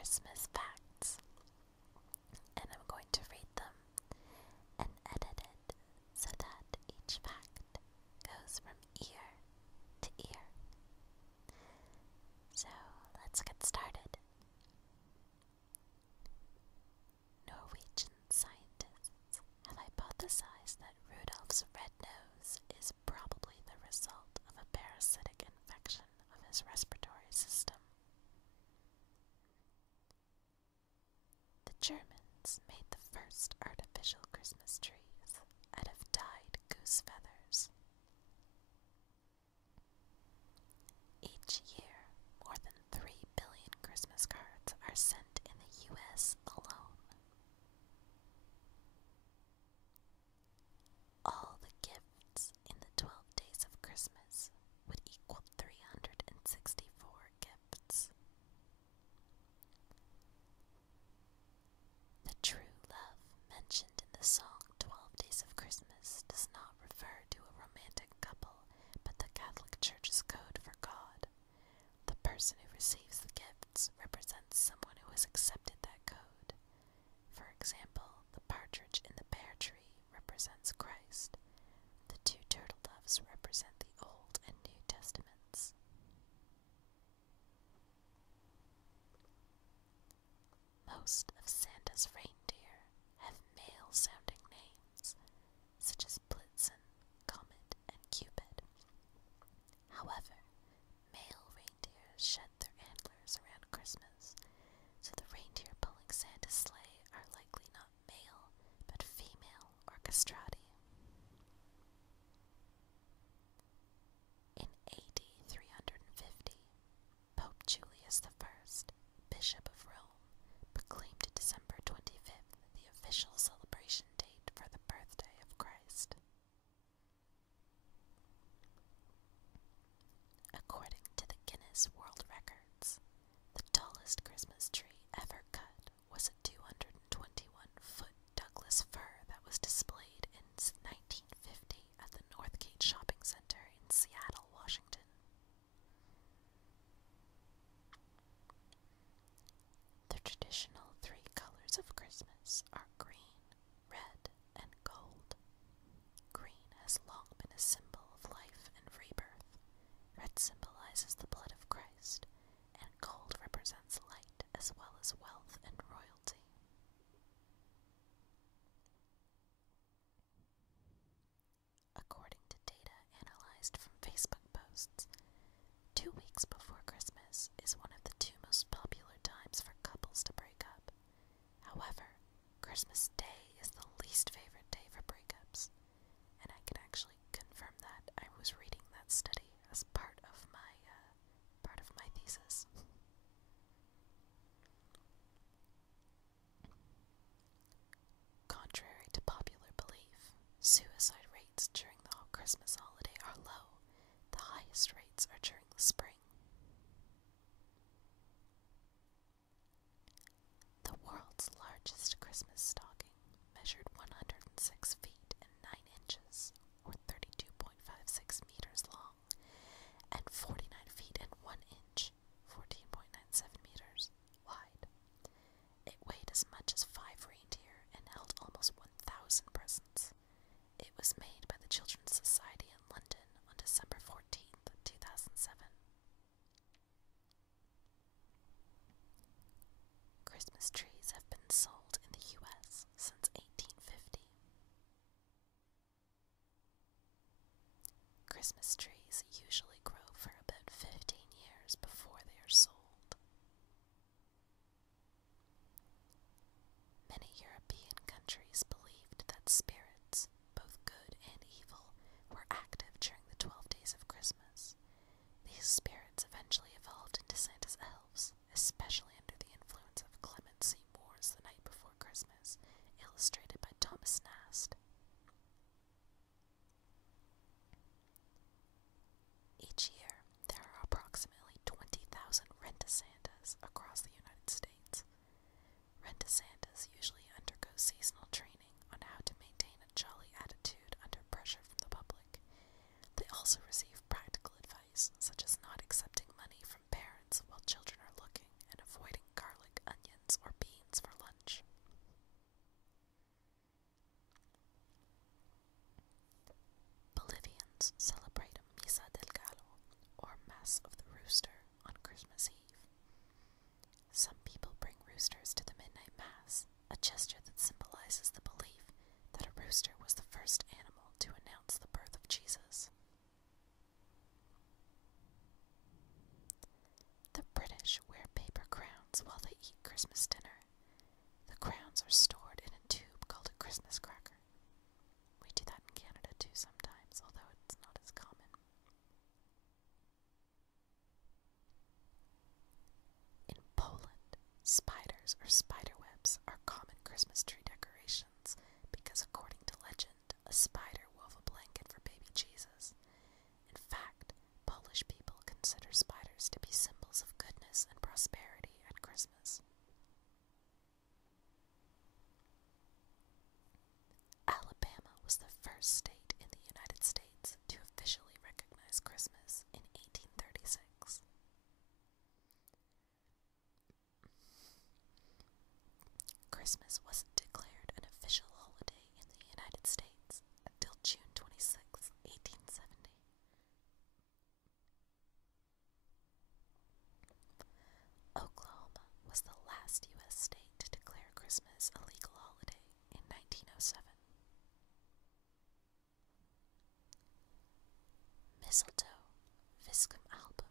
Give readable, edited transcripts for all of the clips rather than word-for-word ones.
Christmas facts, and I'm going to read them and edit it so that each fact goes from ear to ear. So let's get started. Norwegian scientists have hypothesized that Rudolph's red nose is probably the result of a parasitic infection of his respiratory system. The Germans made the first artificial Christmas trees out of dyed goose feathers. Each year, more than 3 billion Christmas cards are sent in the U.S. alone. All the gifts in the 12 days of Christmas would equal 364 gifts. The true love mentioned in the song 12 Days of Christmas does not refer to a romantic couple, but the Catholic Church's code for God. The person who receives the gifts represents someone who has accepted that code. For example, the partridge in the pear tree represents Christ. The 2 turtle doves represent the Old and New Testaments. Most of Santa's reindeer have male-sounding names, such as Blitzen, Comet, and Cupid. However, male reindeer shed their antlers around Christmas, so the reindeer pulling Santa's sleigh are likely not male, but female or castrati. In AD 350, Pope Julius I, Bishop of Rome, proclaimed December 25th the official celebration date for the birthday of Christ. According to the Guinness World Records, the tallest Christmas tree ever cut was a 221-foot Douglas fir that was displayed in 1950 at the Northgate Shopping Center in Seattle, Washington. The traditional 3 colors of Christmas are green, red, and gold. Green has long been a symbol of life and rebirth. Red symbolizes the blood of Christ, and gold represents light as well as wealth and royalty. According to data analyzed from Facebook posts, 2 weeks before Christmas is one of the 2 most popular times for couples to break up. However, Christmas Day is the least favorite day for breakups, and I can actually confirm that. I was reading that study as part of my thesis. Contrary to popular belief, suicide rates during the Christmas holiday are low. The highest rates are during the spring. The world's largest Christmas stocking measured 106 feet and 9 inches, or 32.56 meters long, and 49 feet and 1 inch, 14.97 meters, wide. It weighed as much as 5 reindeer and held almost 1,000 presents. It was made by the Children's Society in London on December 14th, 2007. Christmas trees have been sold in the U.S. since 1850. Christmas trees usually grow for about 15 years before they are sold. Many European countries believed that spirits, both good and evil, were active during the 12 days of Christmas. These spirits eventually evolved into Santa's elves, especially under the influence of Clement C. Moore's The Night Before Christmas, illustrated by Thomas Nast. Each year, there are approximately 20,000 Rent-a-Santas across the United States. Rent-a-Santas usually undergo seasonal training on how to maintain a jolly attitude under pressure from the public. They also receive practical advice, such as not accepting money from parents while children are looking and avoiding roosters to the midnight mass, a gesture that symbolizes the belief that a rooster was the first animal to announce the birth of Jesus. The British wear paper crowns while they eat Christmas dinner. The crowns are stored in a tube called a Christmas cracker. We do that in Canada too sometimes, although it's not as common. In Poland, spiders or spiderwebs are common Christmas tree decorations because, according to legend, a spider wove a blanket for baby Jesus. In fact, Polish people consider spiders to be symbols of goodness and prosperity at Christmas. Alabama was the first state in the United States to officially recognize Christmas in 1836. Christmas wasn't declared an official holiday in the United States until June 26, 1870. Oklahoma was the last U.S. state to declare Christmas a legal holiday in 1907. Mistletoe, viscum album,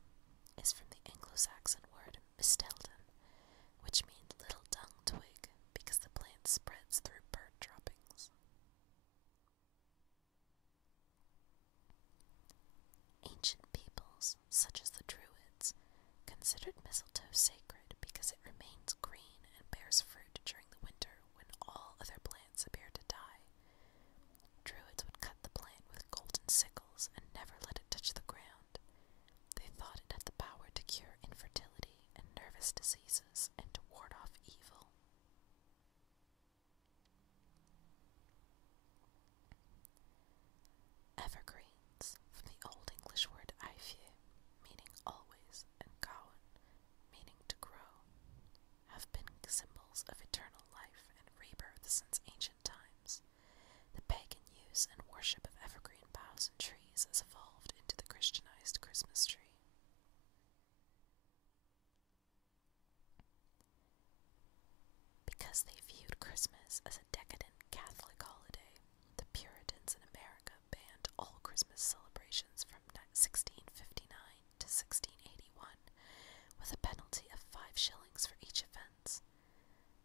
is from the Anglo-Saxon word mistelden, which means little dung twig because the plant spreads through bird droppings. Ancient peoples, such as the Druids, considered mistletoe sacred because it remains green and bears fruit during the winter when all other plants appear to die. Druids would cut the plant with golden sickles and never let it touch the ground. They thought it had the power to cure infertility and nervous diseases and to ward off evil. Evergreens, from the Old English word eifje, meaning always, and gawen, meaning to grow, have been symbols of eternal life and rebirth since ancient times. The pagan use and worship of evergreen boughs and trees has evolved into the Christianized Christmas tree. Because they viewed Christmas as a decadent Catholic holiday, the Puritans in America banned all Christmas celebrations from 1659 to 1681, with a penalty of 5 shillings for each offense.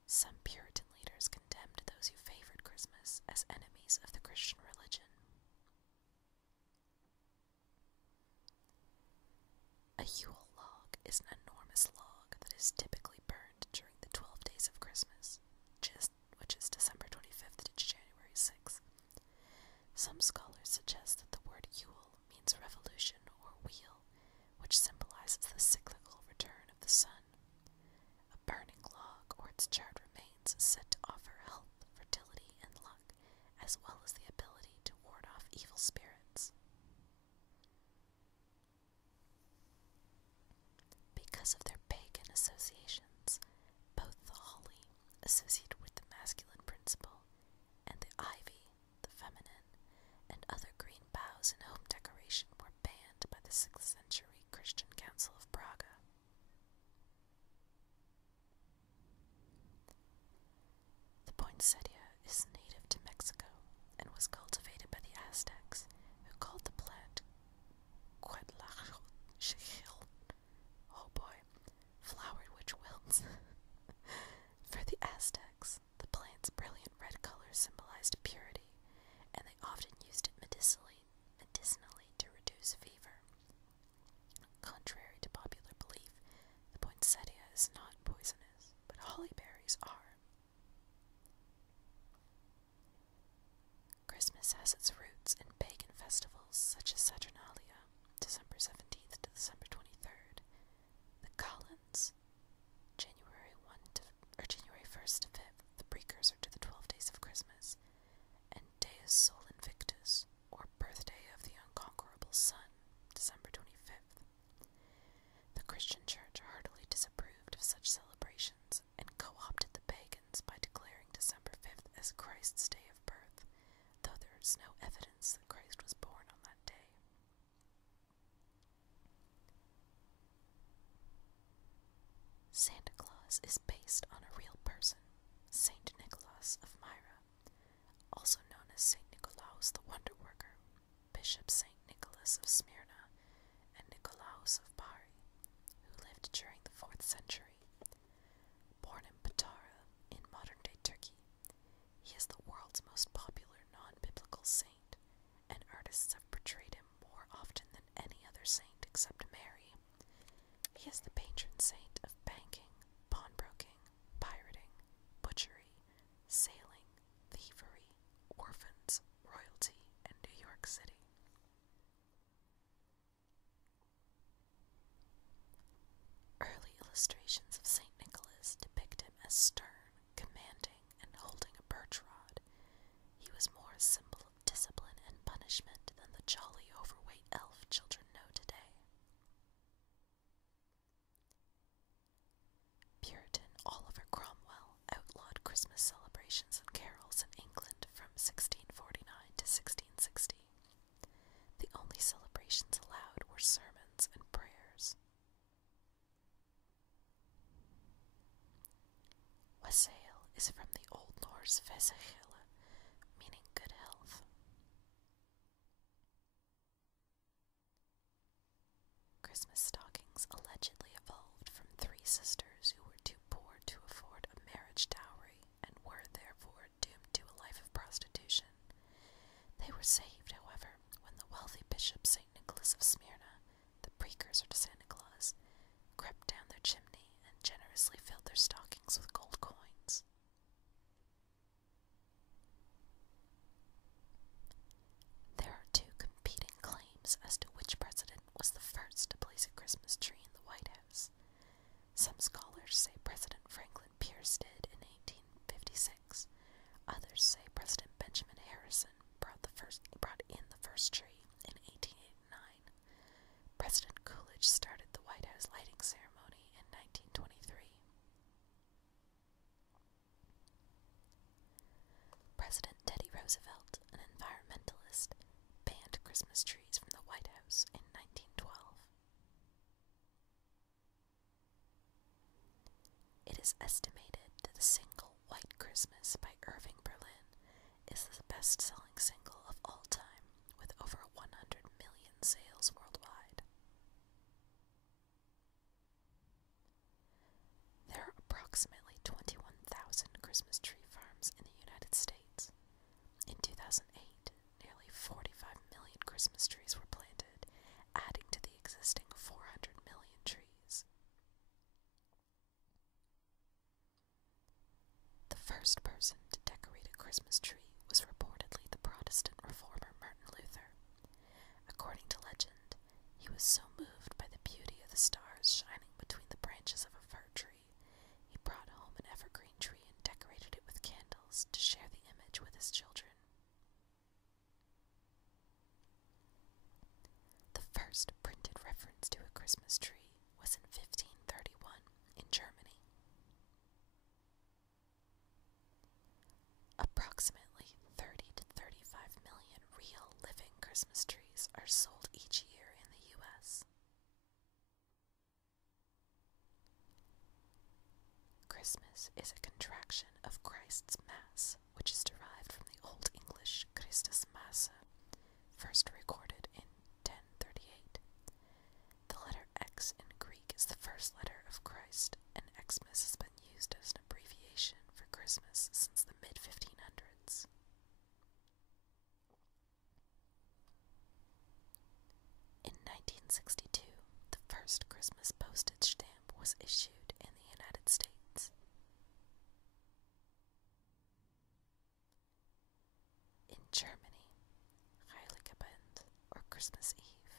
Some Puritan leaders condemned those who favored Christmas as enemies of the Christian religion. A Yule log is an enormous log that is typically burned during the 12 days of Christmas, which is December 25th to January 6th. Some scholars suggest that the word Yule means revolution or wheel, which symbolizes the cyclical return of the sun. A burning log or its charred remains is said to offer health, fertility, and luck, as well as the ability to ward off evil spirits. Because of their pagan associations, both the holly, associated with the masculine principle, and the ivy, the feminine, and other green boughs in home decoration were banned by the 6th century Christian Council of Praga. The poinsettia is native to Mexico and was cultivated by the Aztecs, who called the plant Quetzalcoatl, oh boy, flowered which wilts. For the Aztecs, the plant's brilliant red color symbolized purity, and they often used it medicinally to reduce fever. Contrary to popular belief, the poinsettia is not poisonous, but holly berries are. Christmas has its roots in pagan festivals such as Saturnalia, December 17th to December 23rd, the Kalends, January 1st to 5th, the precursor to the 12 days of Christmas, and Deus Sol Invictus, or Birthday of the Unconquerable Sun, December 25th. The Christian Church heartily disapproved of such celebrations and co-opted the pagans by declaring December 5th as Christ's day of birth, though there is no evidence that Christ was born on that day. Nicolaus the Wonder Worker, Bishop St. Nicholas of Smyrna, and Nicolaus of Bari, who lived during the 4th century. Born in Patara, in modern-day Turkey, he is the world's most popular non-biblical saint, and artists have portrayed him more often than any other saint except Mary. He is the patron saint of banking, pawnbroking, pirating, butchery, sailing, thievery, orphans, royalty, and New York City. Early illustrations of St. Nicholas depict him as stern, commanding, and holding a birch rod. He was more a symbol of discipline and punishment than the jolly, overweight elf children know today. Puritan Oliver Cromwell outlawed Christmas celebrations and carols in England from 1649 to 1660. The only celebrations allowed were sermons and prayers. Wassail is from the Old Norse vesahela, meaning good health. Christmas stockings allegedly evolved from 3 sisters who were too poor to afford a marriage dowry and were therefore doomed to a life of prostitution. They were saved, however, when the wealthy Bishop St. Nicholas of Smyrna, the precursor to Santa Claus, crept down their chimney and generously filled their stockings with gold coins. There are 2 competing claims as to which president was the first to place a Christmas tree in the White House. Some scholars say President Franklin Pierce did in 1856. Others say President Benjamin Harrison brought in the first tree in 1889. President Coolidge started the White House lighting ceremony in 1923. President Teddy Roosevelt, an environmentalist, banned Christmas trees from the White House in 1912. It is estimated that the single White Christmas by Irving Berlin is the best-selling single of all time, with over 100 million sales worldwide. There are approximately 21,000 Christmas tree farms in the United States. In 2008, nearly 45 million Christmas trees were planted, adding to the existing 400 million trees. The first person to decorate a Christmas tree was reportedly the Protestant reformer Martin Luther. According to legend, he was so moved by the beauty of the stars shining between the branches of a fir tree, he brought home an evergreen tree and decorated it with candles to share the image with his children. The first printed reference to a Christmas tree was in 1531 in Germany. Approximately 30 to 35 million real living Christmas trees are sold each year in the U.S. Christmas is a contraction of Christ's Mass, which is derived from the Old English Christus Massa, first recorded in 1038. The letter X in Greek is the first letter of Christ, and Xmas has been used as an abbreviation for Christmas since the mid-1500s. In 1962, the first Christmas postage stamp was issued in the United States. In Germany, Heiligabend, or Christmas Eve,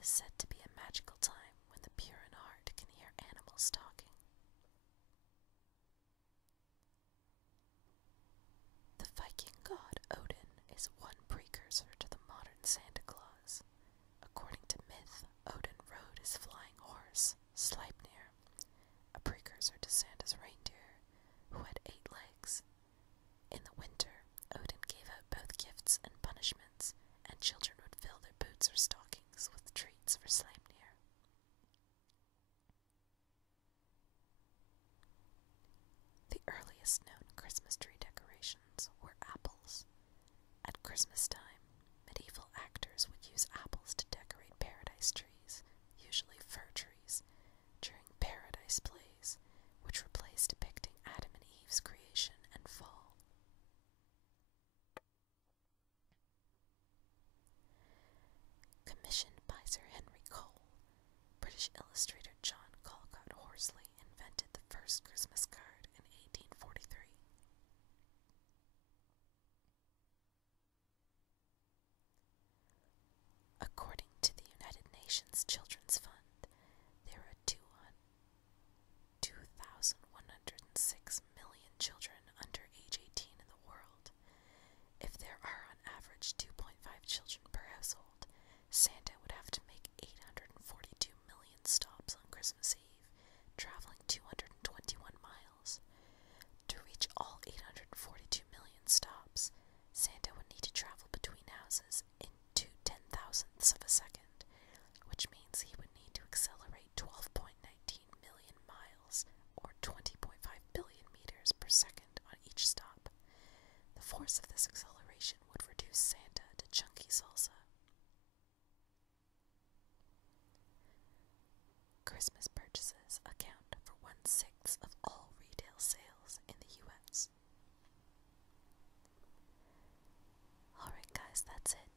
is said to be a magical time when the pure in heart can hear animals talking. The Viking god Odin is one precursor to the modern Santa Claus. According to myth, Odin rode his flying horse, Sleipnir, a precursor to Santa's reindeer, who had 8 legs. In the winter, Odin gave out both gifts and punishments, and children would fill their boots or stockings with treats for Sleipnir. The earliest known Christmas tree decorations were apples. At Christmas time, medieval actors would use apples to decorate paradise trees, usually fir trees, during paradise plays, which were plays depicting Adam and Eve's creation and fall. Commissioned by Sir Henry Cole, British illustrator John Callcott Horsley invented the first Christmas card in 1843. According to the United Nations Children's Fund, there are 2,106 million children under age 18 in the world. If there are on average 2.5 children per household, Santa would have to make 842 million stops on Christmas Eve, traveling 221 miles. To reach all 842 million stops, Santa would need to travel between houses in 2/10,000ths of a second, which means he would need to accelerate 12.19 million miles, or 20.5 billion meters per second on each stop. The force of this acceleration would reduce Santa to chunky salsa. Christmas purchases account for 1/6 of all retail sales in the US. Alright guys, that's it.